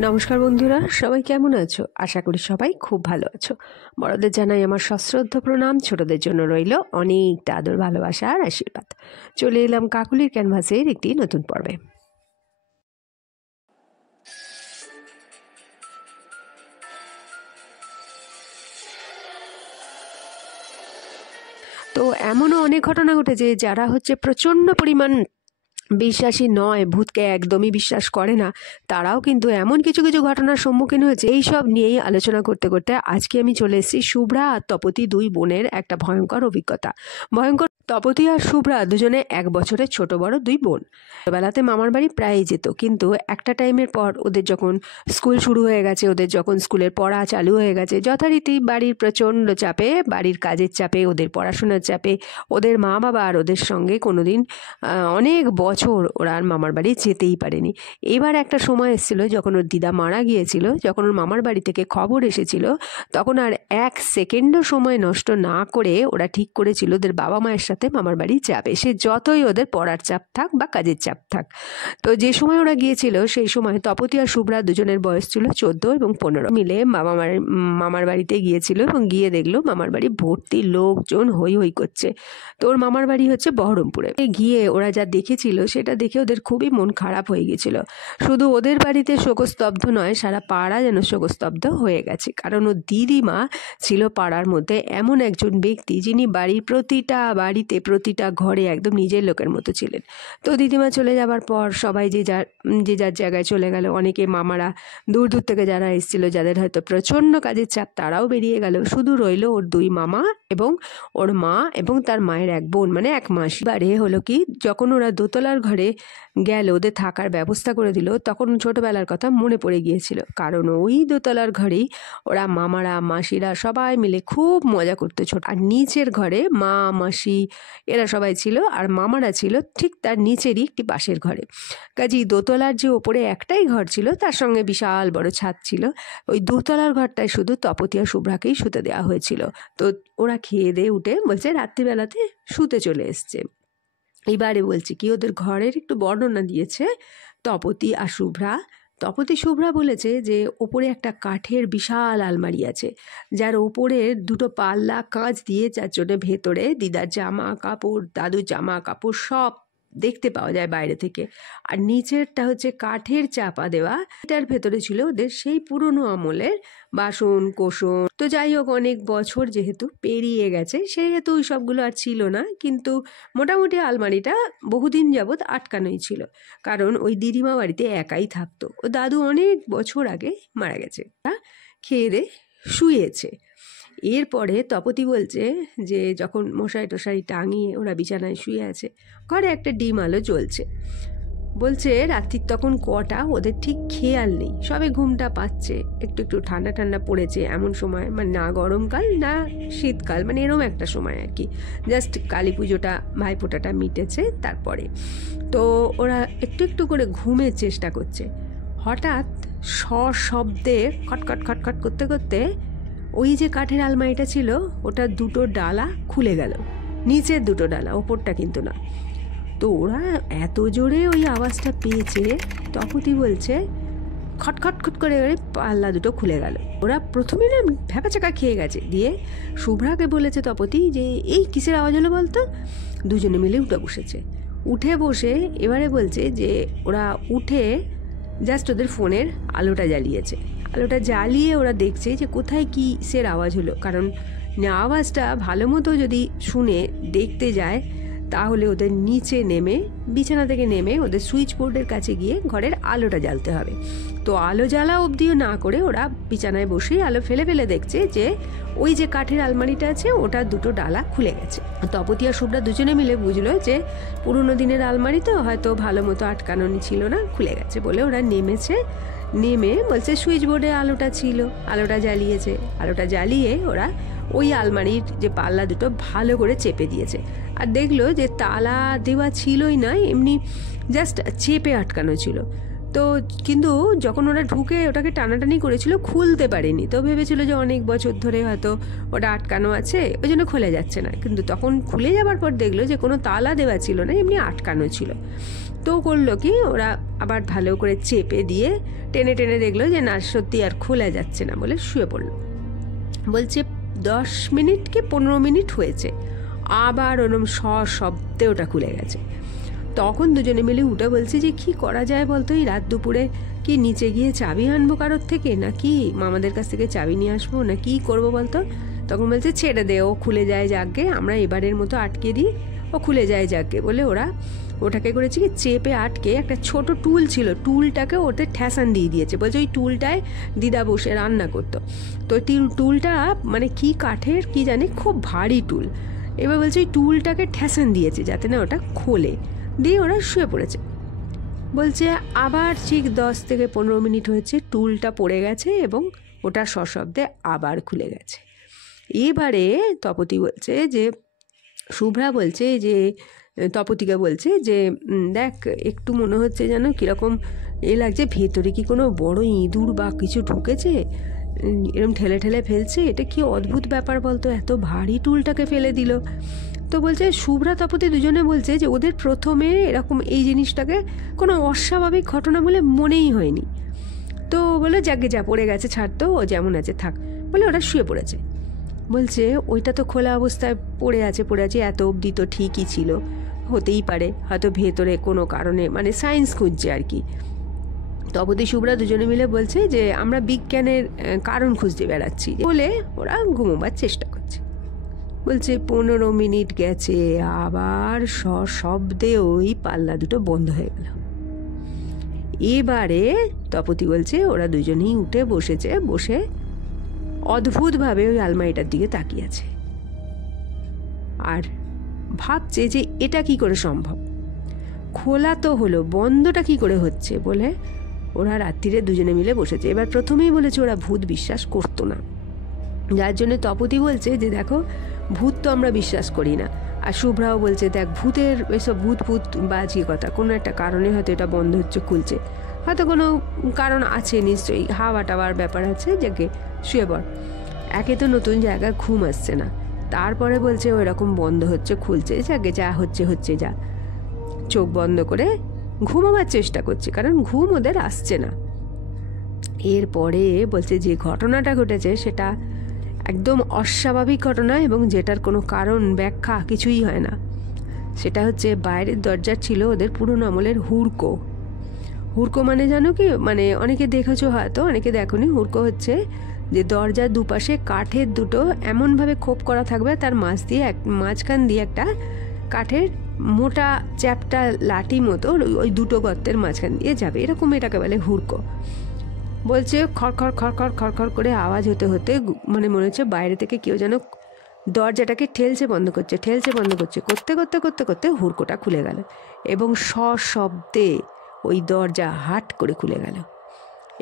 নমস্কার বন্ধুরা, সবাই কেমন আছো? আশা করি সবাই খুব ভালো আছো। বড়দের জানাই আমার সশ্রদ্ধ প্রণাম, ছোটদের জন্য রইল অনেকটা আদর, ভালোবাসা আর আশীর্বাদ। চলে এলাম কাকুলির ক্যানভাসের একটি নতুন পর্বে। তো এমনও অনেক ঘটনা ঘটেছে যারা প্রচণ্ড পরিমাণ বিশ্বাসী নয়, ভূতকে একদমই বিশ্বাস করে না, তারাও কিন্তু এমন কিছু কিছু ঘটনার সম্মুখীন হয়েছে। এই সব নিয়েই আলোচনা করতে করতে আজকে আমি চলে এসেছি শুভ্রা আর তপতি দুই বোনের একটা ভয়ঙ্কর অভিজ্ঞতা। তপতি আর শুভ্রা দুজনে 1 বছরের ছোট বড় দুই বোন। ছোটবেলাতে মামার বাড়ি প্রায়ই যেত, কিন্তু একটা টাইমের পর ওদের যখন স্কুল শুরু হয়ে গেছে, ওদের যখন স্কুলের পড়া চালু হয়ে গেছে, যথারীতি বাড়ির প্রচণ্ড চাপে, বাড়ির কাজের চাপে, ওদের পড়াশোনার চাপে ওদের মা বাবা আর ওদের সঙ্গে কোনোদিন অনেক বছর ওরা আর মামার বাড়ি যেতেই পারেনি। এবার একটা সময় এসেছিল যখন ওর দিদা মারা গিয়েছিল, যখন ওর মামার বাড়ি থেকে খবর এসেছিল, তখন আর 1 সেকেন্ডও সময় নষ্ট না করে ওরা ঠিক করেছিল ওদের বাবা মায়ের সাথে মামার বাড়ি যাবে, সে যতই ওদের পড়ার চাপ থাক বা কাজের চাপ থাক। তো যে সময় ওরা গিয়েছিল সেই সময় তপতি আর শুভ্রা দুজনের বয়স ছিল 14 এবং 15 মিলে মামার বাড়িতে গিয়েছিল এবং গিয়ে দেখলো মামার বাড়ি ভর্তি লোকজন হই হই করছে। তো ওর মামার বাড়ি বহরমপুরে। গিয়ে ওরা যা দেখেছিল সেটা দেখে ওদের খুবই মন খারাপ হয়ে গেছিল। শুধু ওদের বাড়িতে শোকস্তব্ধ নয়, সারা পাড়া যেন শোকস্তব্ধ হয়ে গেছে। কারণ ওর দিদিমা ছিল পাড়ার মধ্যে এমন একজন ব্যক্তি যিনি বাড়ির প্রতিটা বাড়িতে, প্রতিটা ঘরে একদম নিজের লোকের মতো ছিলেন। তো দিদিমা চলে যাবার পর সবাই যে যার জায়গায় চলে গেল। অনেকে মামারা দূর দূর থেকে যারা এসেছিল, যাদের হয়তো প্রচণ্ড কাজের চাপ, তারাও বেরিয়ে গেল। শুধু রইল ওর 2 মামা এবং ওর মা এবং তার মায়ের 1 বোন, মানে 1 মাসি। বারে হলো কি, যখন ওরা দোতলার ঘরে গেল, ওদের থাকার ব্যবস্থা করে দিল, তখন ছোটবেলার কথা মনে পড়ে গিয়েছিল। কারণ ওই দোতলার ঘরেই ওরা মামারা মাসিরা সবাই মিলে খুব মজা করতো ছোট। আর নিচের ঘরে মা মাসি এরা সবাই ছিল, আর মামারা ছিল ঠিক তার নিচেরই একটি পাশের ঘরে। কাজেই দোতলার যে ওপরে একটাই ঘর ছিল, তার সঙ্গে বিশাল বড় ছাদ ছিল। ওই দোতলার ঘরটায় শুধু তপতি আর শুভ্রাকেই শুতে দেওয়া হয়েছিল। তো ওরা খেয়ে দিয়ে উঠে বলছে রাত্রিবেলাতে শুতে চলে এসছে। এবারে বলছি কি, ওদের ঘরের একটু বর্ণনা দিয়েছে তপতি আর শুভ্রা। তপতি শুভ্রা বলেছে যে ওপরে একটা কাঠের বিশাল আলমারি আছে, যার ওপরে 2টো পাল্লা কাঁচ দিয়ে, যার জন্য ভেতরে দিদার জামা কাপড়, দাদুর জামা কাপড় সব দেখতে পাওয়া যায় বাইরে থেকে। আর নিচেরটা কাঠের চাপা দেওয়া, এটার ভেতরে ছিল ওদের সেই পুরনো আমলের বাসন কোসন। তো যাই হোক, অনেক বছর যেহেতু পেরিয়ে গেছে সেহেতু ওই সবগুলো আর ছিল না, কিন্তু মোটামুটি আলমারিটা বহুদিন যাবৎ আটকানোই ছিল। কারণ ওই দিদিমা বাড়িতে একাই থাকতো, ও দাদু অনেক বছর আগে মারা গেছে। খেয়ে দিয়ে শুয়েছে। এরপরে তপতি বলছে যে যখন মশারি টশারি টাঙিয়ে ওরা বিছানায় শুয়ে আছে, ঘরে একটা ডিম আলো জ্বলছে। বলছে রাত্রির তখন কটা ওদের ঠিক খেয়াল নেই, সবে ঘুমটা পাচ্ছে, একটু একটু ঠান্ডা ঠান্ডা পড়েছে এমন সময়, মানে না গরমকাল না শীতকাল, মানে এরম একটা সময় আর কি। জাস্ট কালী পুজোটা, ভাইফোঁটাটা মিটেছে তারপরে। তো ওরা একটু একটু করে ঘুমের চেষ্টা করছে। হঠাৎ সশব্দে খটখট খটখট করতে করতে ওই যে কাঠের আলমারিটা ছিল, ওটা 2টো ডালা খুলে গেল, নিচের 2টো ডালা, ওপরটা কিন্তু না। তো ওরা এত জোরে ওই আওয়াজটা পেয়েছে, তপতি বলছে খটখট খট করে পাল্লা 2টো খুলে গেল। ওরা প্রথমে না ভ্যাপাচাকা খেয়ে গেছে। দিয়ে শুভ্রাকে বলেছে তপতি যে এই কিসের আওয়াজ হলো বলতো। দুজনে মিলে উঠে বসেছে। উঠে বসে এবারে বলছে যে ওরা উঠে জাস্ট ওদের ফোনের আলোটা জ্বালিয়েছে। আলোটা জ্বালিয়ে ওরা দেখছে যে কোথায় কিসের আওয়াজ হলো। কারণ আওয়াজটা ভালো মতো যদি শুনে দেখতে যায়, তাহলে ওদের নিচে নেমে, বিছানা থেকে নেমে ওদের সুইচ বোর্ডের কাছে গিয়ে ঘরের আলোটা জ্বালতে হবে। তো আলো জ্বালা অবধিও না করে ওরা বিছানায় বসেই আলো ফেলে ফেলে দেখছে যে ওই যে কাঠের আলমারিটা আছে, ওটা 2টো ডালা খুলে গেছে। তপতি আর শুভ্রা দুজনে মিলে বুঝলো যে পুরোনো দিনের আলমারি, তো হয়তো ভালো মতো আটকানো ছিল না, খুলে গেছে বলে ওরা নেমেছে। নেমে বলছে সুইচ বোর্ডে আলোটা ছিল, আলোটা জ্বালিয়েছে। আলোটা জ্বালিয়ে ওরা ওই আলমারির যে পাল্লা 2টো ভালো করে চেপে দিয়েছে। আর দেখলো যে তালা দেওয়া ছিলই না, এমনি জাস্ট চেপে আটকানো ছিল। তো কিন্তু যখন ওরা ঢুকে ওটাকে টানাটানি করেছিল খুলতে পারেনি, তো ভেবেছিল যে অনেক বছর ধরে হয়তো ওটা আটকানো আছে, ওই জন্য খুলে যাচ্ছে না। কিন্তু তখন খুলে যাবার পর দেখলো যে কোনো তালা দেওয়া ছিল না, এমনি আটকানো ছিল। তো করলো কি, ওরা আবার ভালো করে চেপে দিয়ে টেনে টেনে দেখলো যে না, সত্যি আর খোলা যাচ্ছে না, বলে শুয়ে পড়লো। বলছে 10 মিনিট কি 15 মিনিট হয়েছে, আবার ওরম শব্দে ওটা খুলে গেছে। তখন দুজনে মিলে উঠে বলছে যে কি করা যায় বলতো, এই রাত দুপুরে কি নিচে গিয়ে চাবি আনবো কারোর থেকে, নাকি মামাদের কাছ থেকে চাবি নিয়ে আসবো, না কি করবো বলতো। তখন বলছে ছেড়ে দে, ও খুলে যায় যাকে, আমরা এবারের মতো আটকে দিই, ও খুলে যায় যাকে, বলে ওরা ওটাকে করেছে কি চেপে আটকে একটা ছোট টুল ছিল, টুলটাকে ওতে ঠ্যাসান দিয়ে দিয়েছে। বলছে ওই টুলটায় দিদা বসে রান্না করতো, তো টুলটা মানে কি কাঠের কি জানি, খুব ভারী টুল। এবার বলছে ওই টুলটাকে ঠ্যাসান দিয়েছে যাতে না ওটা খোলে, দিয়ে ওরা শুয়ে পড়েছে। বলছে আবার ঠিক 10 থেকে 15 মিনিট হয়েছে, টুলটা পড়ে গেছে এবং ওটা সশব্দে আবার খুলে গেছে। এবারে তপতি বলছে যে, শুভ্রা বলছে যে, তপতিকে বলছে যে দেখ, একটু মনে হচ্ছে যেন কীরকম লাগছে, ভেতরে কি কোনো বড় ইঁদুর বা কিছু ঢুকেছে, এরকম ঠেলে ঠেলে ফেলছে, এটা কি অদ্ভুত ব্যাপার বলতো, এত ভারী টুলটাকে ফেলে দিল। তো বলছে শুভ্রা তপতি দুজনে বলছে যে ওদের প্রথমে এরকম এই জিনিসটাকে কোনো অস্বাভাবিক ঘটনা বলে মনেই হয়নি। তো বলে যাকে যা পড়ে গেছে, ছাড়তো, ও যেমন আছে থাক, বলে ওরা শুয়ে পড়েছে। বলছে ওইটা তো খোলা অবস্থায় পড়ে আছে, এত অবধি তো ঠিকই ছিল, হতেই পারে হয়তো ভেতরে কোনো কারণে, মানে সায়েন্স খুঁজছে আর কি। তপতি শুভ্রা দুজনে মিলে বলছে যে আমরা বিজ্ঞানের কারণ খুঁজতে বেড়াচ্ছি, বলে ওরা ঘুমোবার চেষ্টা করছে। বলছে 15 মিনিট গেছে, আবার সশব্দে ওই পাল্লা দুটো বন্ধ হয়ে গেল। এবারে তপতি বলছে ওরা দুজনেই উঠে বসেছে, বসে অদ্ভুতভাবে ওই আলমারিটার দিকে তাকিয়ে আছে আর ভাবছে যে এটা কি করে সম্ভব, খোলা তো হলো, বন্ধটা কি করে হচ্ছে, বলে ওরা রাত্রিরে দুজনে মিলে বসেছে। এবার প্রথমেই বলেছে ওরা ভূত বিশ্বাস করতো না, যার জন্য তপতি বলছে যে দেখো, ভূত তো আমরা বিশ্বাস করি না। আর শুভ্রাও বলছে দেখ, ভূতের এসব ভূত বাজি কথা, কোনো একটা কারণে হয়তো এটা বন্ধ হচ্ছে খুলছে, হয়তো কোনো কারণ আছে নিশ্চয়ই, হাওয়া টাওয়ার ব্যাপার আছে, যাকে শুয়ে পড়। একে তো নতুন জায়গায় ঘুম আসছে না, তারপরে বলছে ওই রকম বন্ধ হচ্ছে খুলছে, যাকে যা হচ্ছে যা, চোখ বন্ধ করে ঘুমাবার চেষ্টা করছে, কারণ ঘুম ওদের আসছে না। এরপরে বলছে যে ঘটনাটা ঘটেছে সেটা একদম অস্বাভাবিক ঘটনা, এবং যেটার কোনো কারণ ব্যাখ্যা কিছুই হয় না। সেটা হচ্ছে বাইরের দরজার ছিল ওদের পুরনো আমলের হুড়কো। হুড়কো মানে জানো কি, মানে অনেকে দেখেছো হয়তো, অনেকে দেখোনি। হুড়কো হচ্ছে যে দরজার দুপাশে কাঠের দুটো এমনভাবে খোপ করা থাকবে, তার মাঝখান দিয়ে একটা কাঠের মোটা চ্যাপটা লাঠি মতো ওই দুটো গর্তের মাঝখান দিয়ে যাবে, এরকম এটাকে বলে হুড়কো। বলছে খড়খড় খড়খড় খড়খড় করে আওয়াজ হতে হতে মানে মনে হচ্ছে বাইরে থেকে কেউ যেন দরজাটাকে ঠেলছে বন্ধ করছে, করতে করতে করতে করতে হুড়কোটা খুলে গেল, এবং সশব্দে ওই দরজা হাট করে খুলে গেল।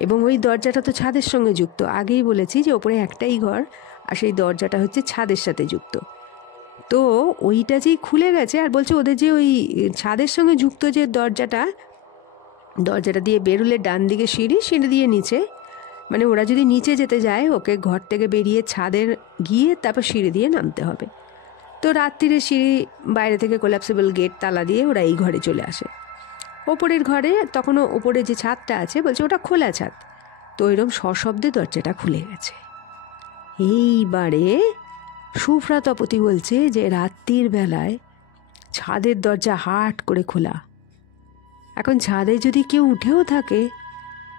এবং ওই দরজাটা তো ছাদের সঙ্গে যুক্ত, আগেই বলেছি যে ওপরে একটাই ঘর, আর সেই দরজাটা হচ্ছে ছাদের সাথে যুক্ত। তো ওইটা যেই খুলে গেছে, আর বলছে ওদের যে ওই ছাদের সঙ্গে যুক্ত যে দরজাটা দিয়ে বেরুলে ডান দিকে সিঁড়ি দিয়ে নিচে, মানে ওরা যদি নিচে যেতে যায়, ওকে ঘর থেকে বেরিয়ে ছাদের গিয়ে তারপর সিঁড়ি দিয়ে নামতে হবে। তো রাত্রিরে সিঁড়ি বাইরে থেকে কোলাপসেবল গেট তালা দিয়ে ওরা এই ঘরে চলে আসে। ওপরের ঘরে তখনও ওপরে যে ছাদটা আছে, বলছে ওটা খোলা ছাদ, তো এরকম সশব্দে দরজাটা খুলে গেছে। এইবারে শুভ্রা তপতি বলছে যে রাত্রির বেলায় ছাদের দরজা হাট করে খোলা, এখন ছাদে যদি কেউ উঠেও থাকে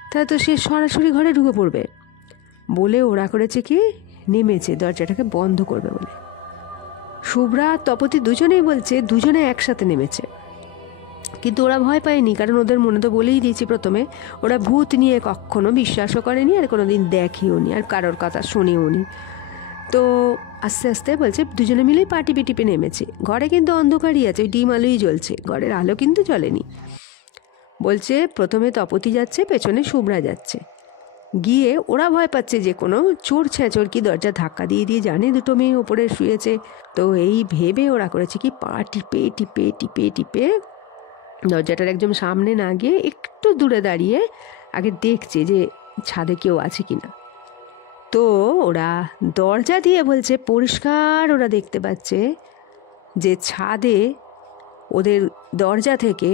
তাহলে তো সে সরাসরি ঘরে ঢুকে পড়বে, বলে ওরা করেছে কি নেমেছে দরজাটাকে বন্ধ করবে বলে। শুভ্রা তপতি দুজনেই বলছে দুজনে একসাথে নেমেছে, কিন্তু ওরা ভয় পায়নি, কারণ ওদের মনে তো বলেই দিয়েছি প্রথমে, ওরা ভূত নিয়ে কখনো বিশ্বাসও করেনি, আর কোনোদিন দেখেও নি, আর কারোর কথা শুনেও নি। তো আস্তে আস্তে বলছে দুজনে মিলেই পা টিপে টিপে নেমেছে। ঘরে কিন্তু অন্ধকারই আছে, ওই ডিম আলোই জ্বলছে, ঘরের আলো কিন্তু জ্বলেনি। বলছে প্রথমে তপতি যাচ্ছে, পেছনে শুভ্রা যাচ্ছে। গিয়ে ওরা ভয় পাচ্ছে যে কোনো চোর ছেঁচোর কি দরজা ধাক্কা দিয়ে দিয়ে জানে দুটো মেয়ে ওপরে শুয়েছে। তো এই ভেবে ওরা করেছে কি পা টিপে টিপে টিপে টিপে দরজাটার একদম সামনে না গিয়ে একটু দূরে দাঁড়িয়ে আগে দেখছে যে ছাদে কেউ আছে কিনা। তো ওরা দরজা দিয়ে বলছে পরিষ্কার ওরা দেখতে পাচ্ছে যে ছাদে ওদের দরজা থেকে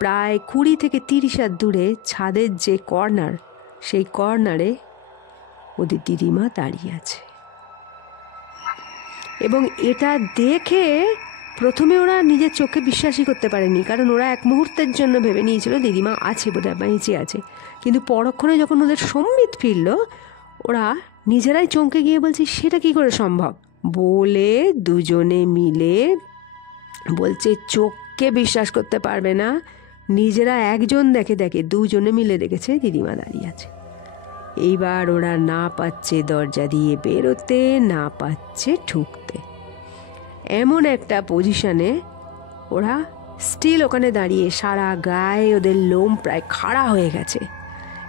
প্রায় 20 থেকে 30 হাত দূরে ছাদের যে কর্নার, সেই কর্নারে ওদের দিদিমা দাঁড়িয়ে আছে। এবং এটা দেখে প্রথমে ওরা নিজের চোখে বিশ্বাসই করতে পারেনি, কারণ ওরা এক মুহূর্তের জন্য ভেবে নিয়েছিল দিদিমা আছে বোধহয়, বেঁচে আছে। কিন্তু পরক্ষণে যখন ওদের সম্বিত ফিরল, ওরা নিজেরাই চমকে গিয়ে বলছে সেটা কি করে সম্ভব, বলে দুজনে মিলে বলছে চোখকে বিশ্বাস করতে পারবে না, নিজেরা একজন দেখে দুজনে মিলে দেখেছে দিদিমা দাঁড়িয়ে আছে। এইবার ওরা না পাচ্ছে দরজা দিয়ে বেরোতে, না পাচ্ছে ঢুকতে। এমন একটা পজিশনে ওরা স্টিল ওখানে দাঁড়িয়ে, সারা গায়ে ওদের লোম প্রায় খাড়া হয়ে গেছে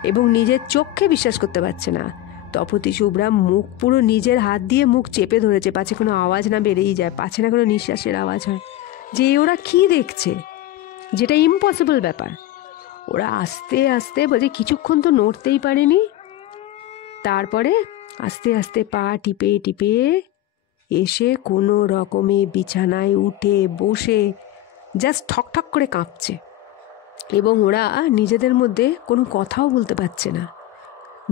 এবং নিজের চোখকে বিশ্বাস করতে পারছে না। তপতী শুভ্রা মুখ পুরো নিজের হাত দিয়ে মুখ চেপে ধরেছে, পাছে কোনো আওয়াজ না বেরিয়ে যায়, পাছে না কোনো নিঃশ্বাসের আওয়াজ হয়, যে ওরা কি দেখছে, যেটা ইম্পসিবল ব্যাপার। ওরা আস্তে আস্তে বলছে কিছুক্ষণ তো নড়তেই পারেনি, তারপরে আস্তে আস্তে পা টিপে টিপে এসে কোনো রকমে বিছানায় উঠে বসে জাস্ট ঠকঠক করে কাঁপছে। এবং ওরা নিজেদের মধ্যে কোনো কথাও বলতে পারছে না,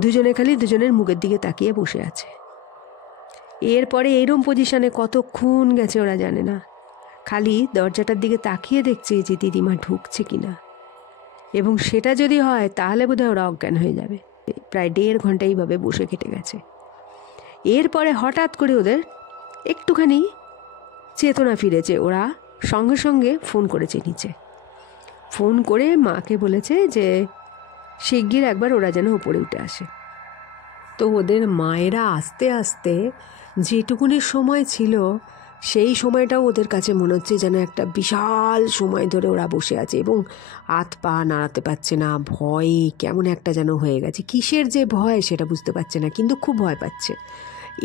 দুজনে খালি দুজনের মুখের দিকে তাকিয়ে বসে আছে। এরপরে এইরকম পজিশনে কতক্ষণ গেছে ওরা জানে না, খালি দরজাটার দিকে তাকিয়ে দেখছে যে দিদিমা ঢুকছে কিনা। এবং সেটা যদি হয় তাহলে বোধহয় ওরা অজ্ঞান হয়ে যাবে। প্রায় 1.5 ঘন্টা এইভাবে বসে কেটে গেছে। এরপরে হঠাৎ করে ওদের একটুখানি চেতনা ফিরেছে। ওরা সঙ্গে সঙ্গে ফোন করেছে নিচে, ফোন করে মাকে বলেছে যে শিগগির একবার ওরা যেন উপরে উঠে আসে। তো ওদের মায়েরা আস্তে আস্তে যেটুকুনি সময় ছিল সেই সময়টাও ওদের কাছে মনে হচ্ছে যেন একটা বিশাল সময় ধরে ওরা বসে আছে এবং হাত পা নাড়াতে পারছে না, ভয়ে কেমন একটা যেন হয়ে গেছে। কিসের যে ভয় সেটা বুঝতে পারছে না, কিন্তু খুব ভয় পাচ্ছে।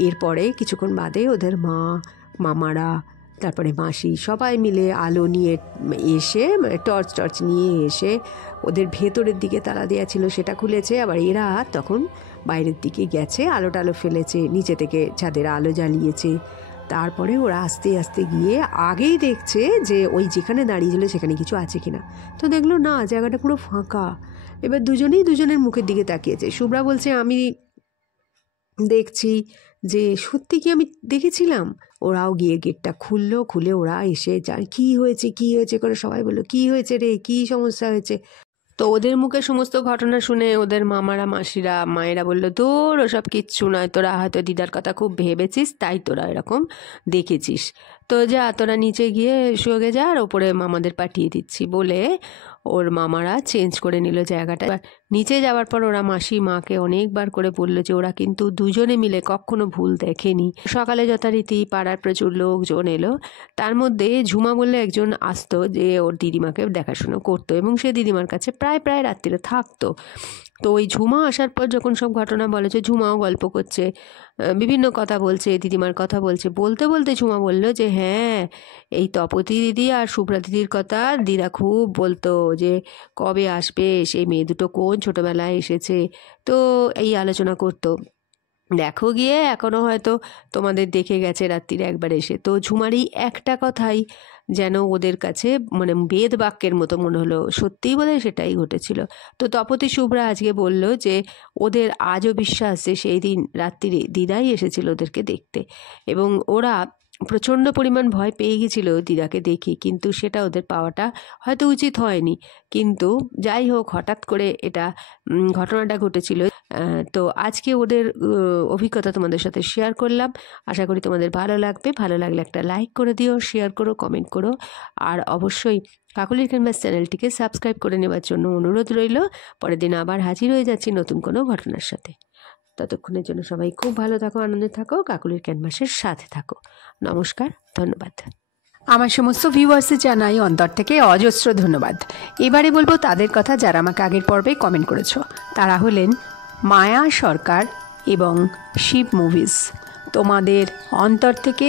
এরপরে কিছুক্ষণ বাদে ওদের মা, মামারা, তারপরে মাসি সবাই মিলে আলো নিয়ে এসে, টর্চ নিয়ে এসে ওদের ভেতরের দিকে তালা দেওয়া ছিল সেটা খুলেছে। আবার এরা তখন বাইরের দিকে গেছে, আলো টালো ফেলেছে, নিচে থেকে ছাদের আলো জ্বালিয়েছে। তারপরে ওরা আস্তে আস্তে গিয়ে আগেই দেখছে যে ওই যেখানে দাঁড়িয়েছিল সেখানে কিছু আছে কিনা। তো দেখলো না, জায়গাটা পুরো ফাঁকা। এবার দুজনেই দুজনের মুখের দিকে তাকিয়েছে। শুভ্রা বলছে আমি দেখছি যে সত্যি কি আমি দেখেছিলাম। ওরাও গিয়ে গেটটা খুললো, খুলে ওরা এসে কি হয়েছে করে সবাই বললো কি হয়েছে রে, কি সমস্যা হয়েছে। তো ওদের মুখে সমস্ত ঘটনা শুনে ওদের মামারা, মাসিরা, মায়েরা বললো তোর ওসব কিচ্ছু নয়, তোরা হয়তো দিদার কথা খুব ভেবেছিস তাই তোরা এরকম দেখেছিস, তো যা তোরা নিচে গিয়ে শুয়ে যা, আর ওপরে মামাদের পাঠিয়ে দিচ্ছি বলে ওর মামারা চেঞ্জ করে নিল জায়গাটা। নিচে যাওয়ার পর ওরা মাসি মাকে অনেকবার করে বললো যে ওরা কিন্তু দুজনে মিলে কখনো ভুল দেখেনি। সকালে যথারীতি পাড়ার প্রচুর লোকজন এলো, তার মধ্যে ঝুমা বললে একজন আসতো যে ওর দিদিমাকে দেখাশুনো করতো এবং সে দিদিমার কাছে প্রায় রাত্রিরে থাকতো। তো ওই ঝুমা আসার পর যখন সব ঘটনা বলেছে, ঝুমাও গল্প করছে, বিভিন্ন কথা বলছে, দিদিমার কথা বলছে। বলতে বলতে ঝুমা বলল যে হ্যাঁ, এই তপতী দিদি আর শুভ্রা দিদির কথা দিদা খুব বলতো যে কবে আসবে, সেই মেয়ে দুটো কোন ছোটোবেলায় এসেছে, তো এই আলোচনা করতো। দেখো গিয়ে এখনও হয়তো তোমাদের দেখে গেছে রাত্রিরে একবার এসে। তো ঝুমারই একটা কথাই যেন ওদের কাছে মানে বেদ বাক্যের মতো মনে হলো, সত্যিই বোধহয় সেটাই ঘটেছিল। তো তপতী শুভ্রা আজকে বলল যে ওদের আজও বিশ্বাস যে সেই দিন রাত্রিরে দিদাই এসেছিল ওদেরকে দেখতে, এবং ওরা প্রচণ্ড পরিমাণ ভয় পেয়ে গেছিল দিদাকে দেখে, কিন্তু সেটা ওদের পাওয়াটা হয়তো উচিত হয়নি। কিন্তু যাই হোক, হঠাৎ করে এটা ঘটনাটা ঘটেছিল। তো আজকে ওদের অভিজ্ঞতা তোমাদের সাথে শেয়ার করলাম। আশা করি তোমাদের ভালো লাগবে। ভালো লাগলে একটা লাইক করে দিও, শেয়ার করো, কমেন্ট করো, আর অবশ্যই কাকলির ক্যানভাস চ্যানেলটিকে সাবস্ক্রাইব করে নেওয়ার জন্য অনুরোধ রইল। পরের দিন আবার হাজির হয়ে যাচ্ছি নতুন কোনো ঘটনার সাথে। ততক্ষণের জন্য সবাই খুব ভালো থাকো, আনন্দে থাকো, কাকলির ক্যানভাসের সাথে থাকো। নমস্কার, ধন্যবাদ। আমার সমস্ত ভিউয়ার্সে জানাই অন্তর থেকে অজস্র ধন্যবাদ। এবারে বলবো তাদের কথা যারা আমাকে আগের পর্বে কমেন্ট করেছো। তারা হলেন মায়া সরকার এবং শিব মুভিজ। তোমাদের অন্তর থেকে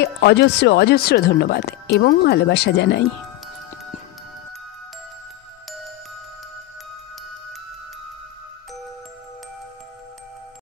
অজস্র ধন্যবাদ এবং ভালোবাসা জানাই।